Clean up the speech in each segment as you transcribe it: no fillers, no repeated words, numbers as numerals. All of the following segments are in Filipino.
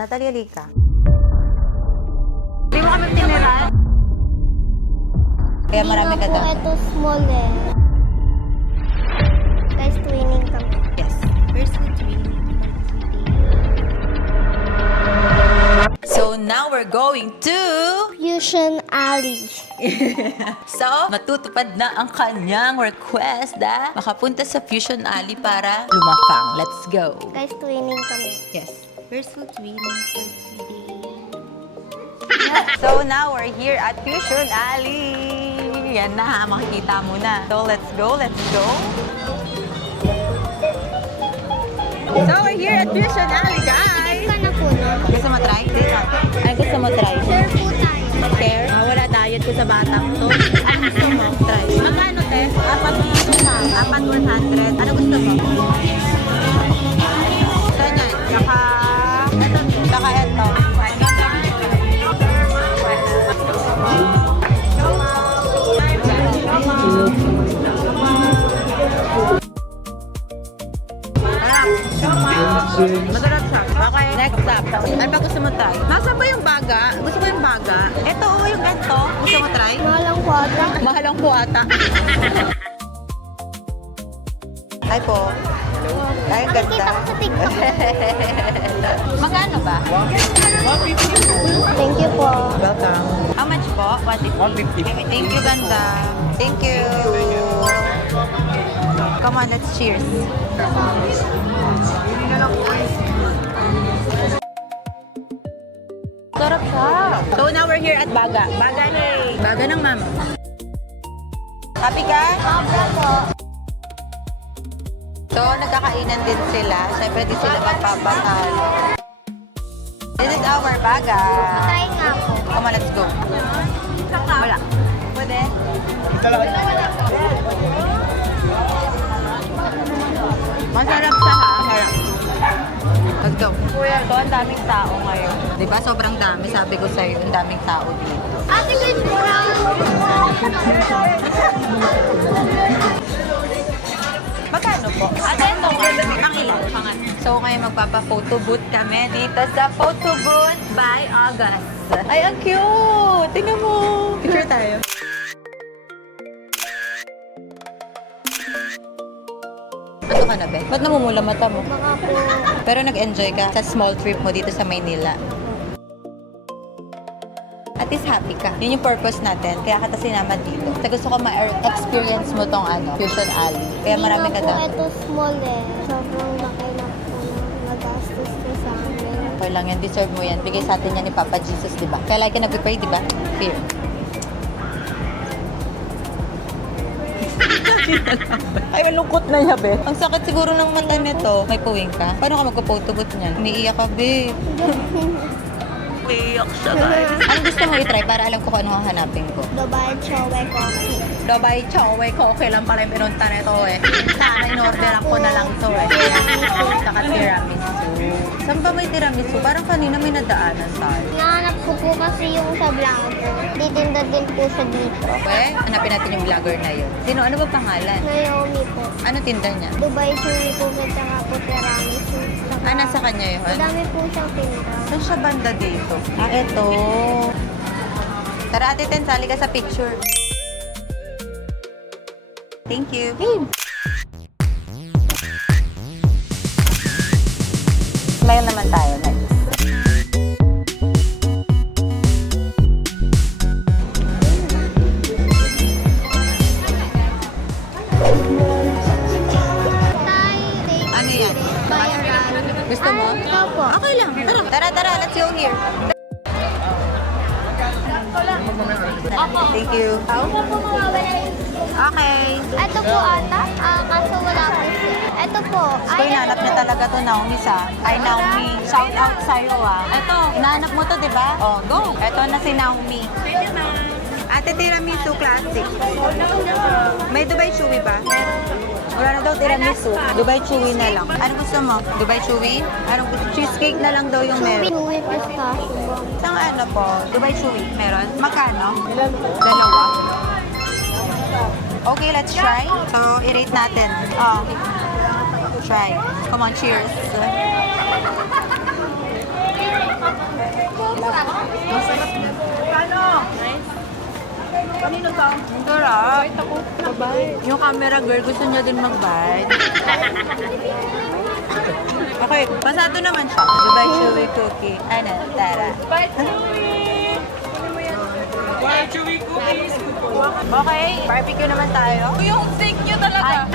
Natalia, halika. Di mo kami tiniran? Kaya marami ka daw. Ito small eh. Guys, twinning kami. Yes. Where's the twinning? So now we're going to... Fusion Alley. So, matutupad na ang kanyang request na makapunta sa Fusion Alley para lumafang. Let's go. Guys, twinning kami. Yes. We're so twinning for today. So now we're here at Fusion Alley. Yan na, makikita mo na. So let's go, let's go. So we're here at Fusion Alley, guys. Ka na po na. Gusto mo try? Ay, gusto mo try? Share po tayo. Share? Wala diet ko sa batang to. Ano gusto mo? Try. Magkano, te? 4 100. Ano gusto mo? Ganyan. Saka ito. Masarap siya. Okay, next up. Ano ba gusto mo try? Nasaan ba yung baga? Gusto mo yung baga? Ito, yung ganito. Gusto mo try? Mahalang kwata. Mahalang po ata. Ay po. Ay, ang ganda. Nakikita ko sa TikTok. Magkano ba? Thank you po. Welcome. How much po? 150. Thank you, ganda. Thank you. Come on, let's cheers. Sarap siya. So now we're here at Baga. Baga ni. Baga ng mama. Happy ka? Sobra po. So, nagkakainan din sila. Siyempre, di sila magpapatalo. This is our Baga. Try nga po. Come on, let's go. Wala. Pwede? Masarap sa harap. Let's go. So, ang daming tao ngayon. Di ba? Sobrang dami. Sabi ko sa'yo, ang daming tao dito. Ate, guys, Magkano po? Ate, ito ang ilang pangat. So, ngayon magpapa-photo booth kami dito sa photo booth by August. Ay, ang cute! Tingnan mo! Picture tayo. Ano ka na, Beth? Ba't namumula mata mo? Baka po. Pero nag-enjoy ka sa small trip mo dito sa Maynila. At least happy ka. Yun yung purpose natin. Kaya kita sinama dito. Kasi gusto ko ma-experience mo tong Fusion Alley. Kaya marami ka daw. Ito small eh. Sobrang laki na po ng nagastos ko sa amin. Okay lang yan. Deserve mo yan. Bigay sa atin yan ni Papa Jesus, di ba? Kaya lagi nag-pray, di ba? Fear. Ay, malungkot na niya, Be. Ang sakit siguro ng mata nito. May puwing ka? Paano ka magpo-photo booth niyan? Umiiyak ka, Be. Umiiyak siya, guys. Anong gusto mo i-try para alam ko kung ano hahanapin ko? Dubai Chowe Coffee. Dubai Chowe Coffee lang pala yung pinunta nito eh. Sana in-order ako na lang to eh. Tiramisu. Saka tiramisu. Saan ba may tiramisu? Parang kanina may nadaanan tayo. Nahanap ko po kasi yung sa vlogger. Titinda din po siya dito. Okay, hanapin natin yung vlogger na yun. Sino? Ano ba pangalan? Naomi po. Ano tinda niya? Dubai Chowe po at saka po tiramisu. Saka, Nasa kanya yun? madami po siyang tinda. Saan siya banda dito? Eto. Tara, Ate Ten, sali ka sa picture. Thank you. Smile naman tayo next. Ano yan? Bayaran. Gusto mo? Ito po. Okay lang. Tara, tara. Let's go here. Thank you. Ito po mawawala yung... Okay. Ito po ata. Kaso wala po siya. Ito po. So, hinahanap niya talaga to, Naomi, Ay, Naomi. Shout out sa'yo, ah. Ito, hinahanap mo to, di ba? Oh, go. Ito na si Naomi. Ate, tiramisu classic. May Dubai Chewy ba? Wala na daw tiramisu. Dubai Chewy na lang. Ano gusto mo? Dubai Chewy? Anong gusto? Cheesecake na lang daw yung meron. Chewy pistachio. Isang ano po? Dubai Chewy. Meron? Magkano? Dalawa. Okay, let's try. So, i-rate natin. Oh. Try. Come on, cheers. Kanino to? Ang sarap. Yung camera girl, gusto niya din mag-bite. Okay, pasado naman siya. Dubai chewy cookie. Ano, tara. Okay, barbecue naman tayo. Yung steak nyo talaga.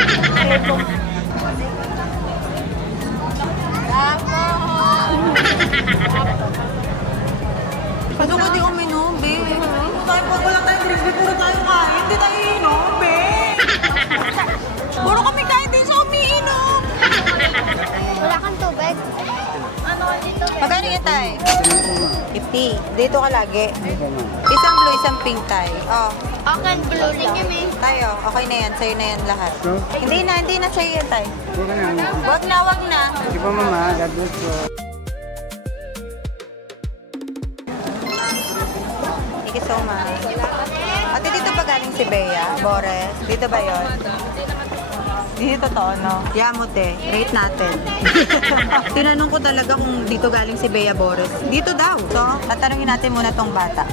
Kasi ko di uminom, be. Tayo pag wala tayong drinks, be, puro tayo kain. Hindi tayo iinom, be. Puro kami kain din sa umiinom. Wala kang tubig? Ano dito? Magkano yan tayo? 50. Dito ka lagi. Isang blue, isang pink tayo. Oh. Okay, blue lang kami. Tayo, okay na yan. Sa'yo na yan lahat. Hindi na sa'yo yan tayo. Wag na. Di ba mama, God bless you. Thank you so much. Ate, dito ba galing si Bea? Bores? Dito ba yon? Dito to, no? Yamote, rate natin. Tinanong ko talaga kung dito galing si Bea Bores. Dito daw. So, tatanungin natin muna tong bata.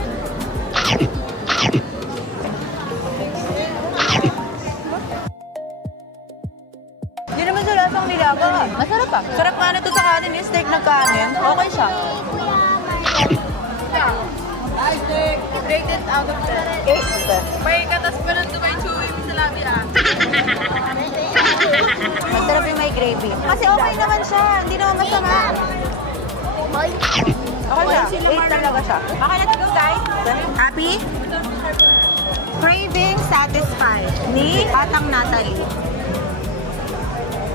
Hindi naman sa lasang nilaga. Masarap pa. Sarap nga na to sa kanin. Yung steak na kanin. Okay siya. Ay, steak. Rated out of 10. 8. May katas pa ng Dubai chewy sa labi ah. Masarap yung may gravy. Kasi okay naman siya. Hindi naman masama. Okay siya. 8 talaga siya. Okay, let's go guys. Happy? Craving satisfied ni Batang Natalie.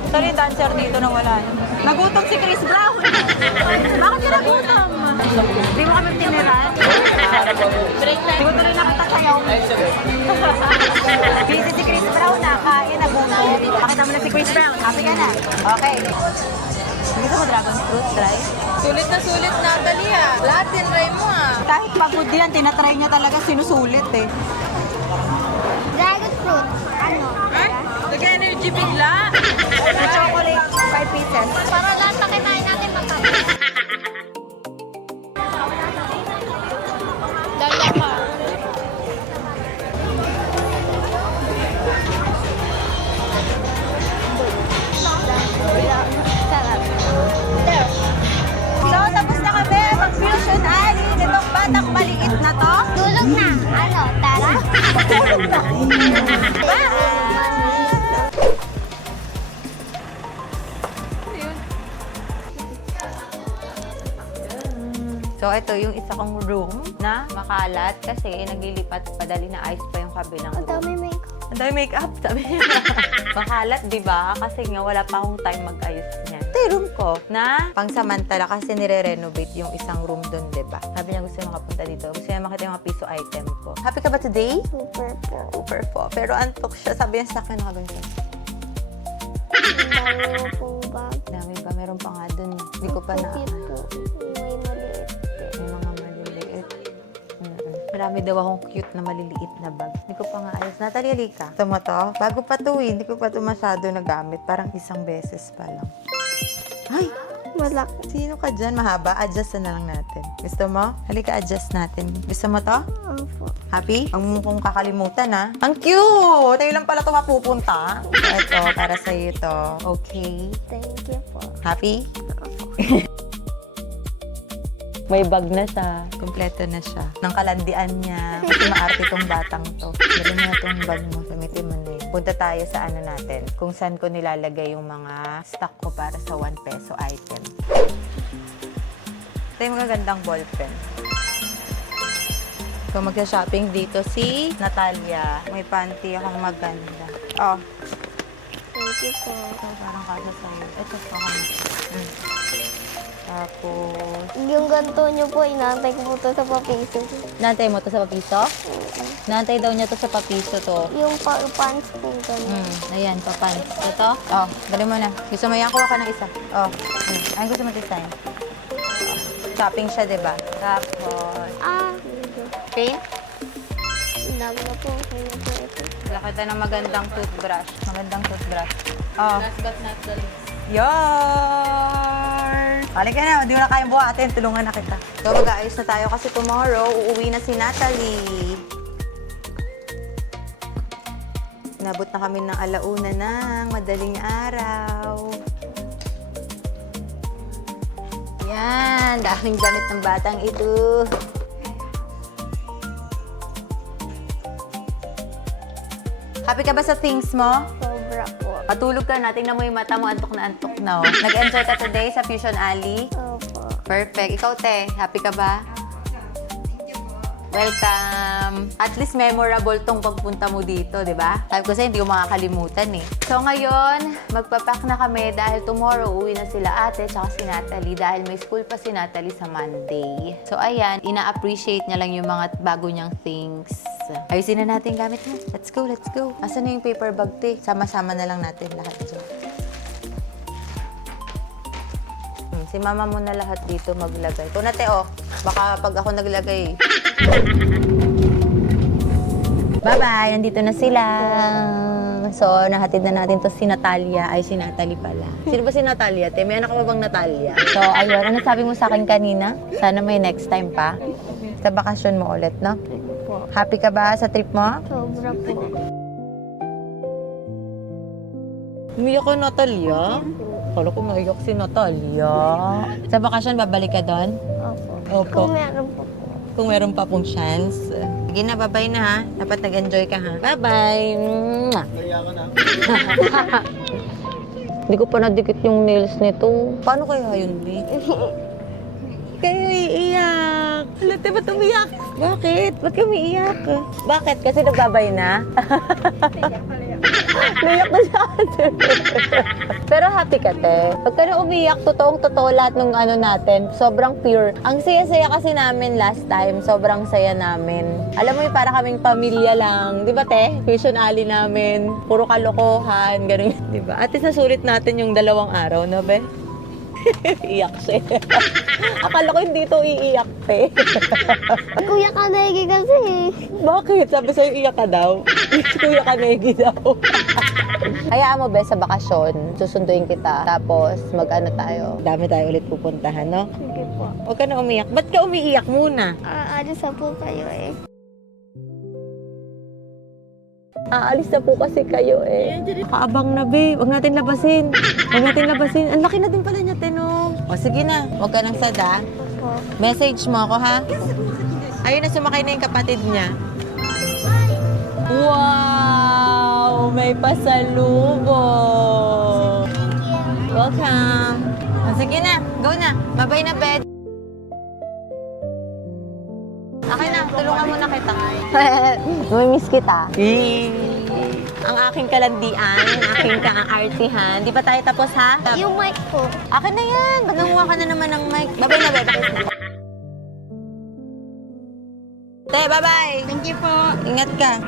Sorry, dancer dito na wala. Nagutom si Chris Brown. Bakit ka nagutom? Hindi mo kami tiniran? Hindi ko tuloy nakatasayaw. Busy si Chris Brown na. Kain, nagutom. Pakita mo na si Chris Brown. Happy ka na? Okay. Gusto mo dragon fruit, try? Sulit na sulit, Natalie ah. Lahat din try mo ah. Kahit pagod yan, tinatry niya talaga sinusulit eh. Dragon fruit. Ano? Nag-energy bigla. Chocolate, 5 pieces. Para lahat na kinain natin magkakaroon. Dalawa. Sarap. So, tapos na kami. Mag-fusion ali nitong batang maliit na to. Tulog na. Ano? Tara? Tulog na. So, ito yung isa kong room na makalat kasi naglilipat padali na ayos pa yung kabilang Ang room. dami makeup. Ang dami makeup, sabi niya. Makalat, di ba? Kasi nga wala pa akong time mag-ayos niyan. Ito yung room ko na pangsamantala kasi nire-renovate yung isang room doon, di ba? Sabi niya gusto niya makapunta dito. Gusto niya makita yung mga piso item ko. Happy ka ba today? Super po. Super po. Pero antok siya. Sabi niya sa akin, nakaganda. Ang dami mo pong bag. Dami pa. Meron pa nga doon. Hindi ko pa na... Cute po. May maliit. May mga maliliit. Marami daw akong cute na maliliit na bag. Hindi ko pa nga ayos. Natalie, halika. Ito mo to? Bago pa to eh. Hindi ko pa to masyado nagamit. Parang isang beses pa lang. Ay! Malaki. Sino ka dyan? Mahaba? Adjust na lang natin. Gusto mo? Halika, adjust natin. Gusto mo to? Opo. Happy? Ang mo kong kakalimutan, ha? Ang cute! Tayo lang pala ito mapupunta. Ito, para sa'yo ito. Okay. Thank you po. Happy? May bag na siya. Kompleto na siya. Nang kalandian niya. Kasi maarte tong batang to. Dali mo na tong bag mo. Gamitin mo na yun. Punta tayo sa ano natin. Kung saan ko nilalagay yung mga stock ko para sa 1 peso item. Ito yung magagandang ballpen. Kung magsa-shopping dito si Natalia. May panty akong maganda. Oh. Thank you po. Ito, parang kasa sa'yo. Ito, okay. Tapos... Yung ganito nyo po, inaantay ko po ito sa papiso. Nantay mo to sa papiso? Nantay daw niya to sa papiso to. Yung pants po, gano'n. Ayan, papan. Ito? Oh, dali mo na. Gusto mo yan? Kuha ka ng isa. Oh, ay gusto mo design. Shopping siya, diba? Tapos, paint. Lag na po. Kaya po ito. Lakita ng magandang toothbrush. Magandang toothbrush. Oh. Last but not the least. Yarn! Halika na, hindi mo na kayang buhatin. Tulungan na kita. So, mag-aayos na tayo kasi tomorrow, uuwi na si Natalie. Inabot na kami ng alauna ng madaling araw. Yan, daming damit ng batang ito. Happy ka ba sa things mo? Sobra po. Patulog ka na, tingnan mo yung mata mo, antok na antok na. Oh. Nag-enjoy ka today sa Fusion Alley? Opo. Perfect. Ikaw, te, happy ka ba? Welcome! At least memorable tong pagpunta mo dito, di ba? Sabi ko sa'yo, hindi ko makakalimutan eh. So ngayon, magpapack na kami dahil tomorrow uwi na sila ate tsaka si Natalie dahil may school pa si Natalie sa Monday. So ayan, ina-appreciate niya lang yung mga bago niyang things. Ayusin na natin gamit mo. Let's go, let's go. Asan na yung paper bag, te? Sama-sama na lang natin lahat dyan. Si mama mo na lahat dito maglagay. Ito na, te, oh. Baka pag ako naglagay. Bye-bye! Nandito na sila. So, nahatid na natin to si Natalia. Ay, si Natalie pala. Sino ba si Natalia, te? May anak ka pa bang Natalia? So, ayun. Ano sabi mo sa akin kanina? Sana may next time pa. Sa bakasyon mo ulit, no? Po. Happy ka ba sa trip mo? Sobra po. Umiyak ko, Natalia. Kala ko maiyak si Natalia. Sa bakasyon, babalik ka doon? Opo. Opo. Kung meron po po. Kung meron pa pong chance. Sige na, bye-bye na ha. Dapat nag-enjoy ka ha. Bye-bye! Mwah! Hindi ko pa nadikit yung nails nito. Paano kaya yun, Lee? Kayo iiyak. Alate, ba't umiyak? Bakit? Ba't ka umiiyak? Bakit? Kasi nagbabay na? Umiyak na siya. Pero happy ka, te. Pag ka na umiyak, totoong-totoo lahat ng ano natin. Sobrang pure. Ang saya-saya kasi namin last time. Sobrang saya namin. Alam mo yung para kaming pamilya lang. Di ba, te? Fusion Alley namin. Puro kalokohan. Ganun. Di ba? At least nasulit natin yung 2 araw, no, be? Iyak siya. Akala ko hindi ito iiyak, te. Kuya Kanegi kasi. Bakit? Sabi sa'yo, iyak ka daw. Kuya Kanegi daw. Hayaan mo, be, sa bakasyon, susunduin kita. Tapos, mag-ano tayo. Dami tayo ulit pupuntahan, no? Sige po. Huwag ka na umiyak. Ba't ka umiiyak muna? Aalis na po kayo eh. Aalis na po kasi kayo eh. Kaabang na, be. Huwag natin labasin. Huwag natin labasin. Ang laki na din pala niya, Tenong. O, sige na. Huwag ka nang sada. Opo. Message mo ako, ha? Ayun na, sumakay na yung kapatid niya. Wow! May pasalubong! Welcome! O, sige na, go na. Babay na, bed. Okay na, tulungan mo na kita. Namimiss kita. Ang aking kalandian, ang aking kaartihan. Di ba tayo tapos, ha? Yung mic po. Akin na yan. Ba't nanguha ka na naman ng mic? Babay na, bed. Te, bye-bye. Thank you po. Ingat ka.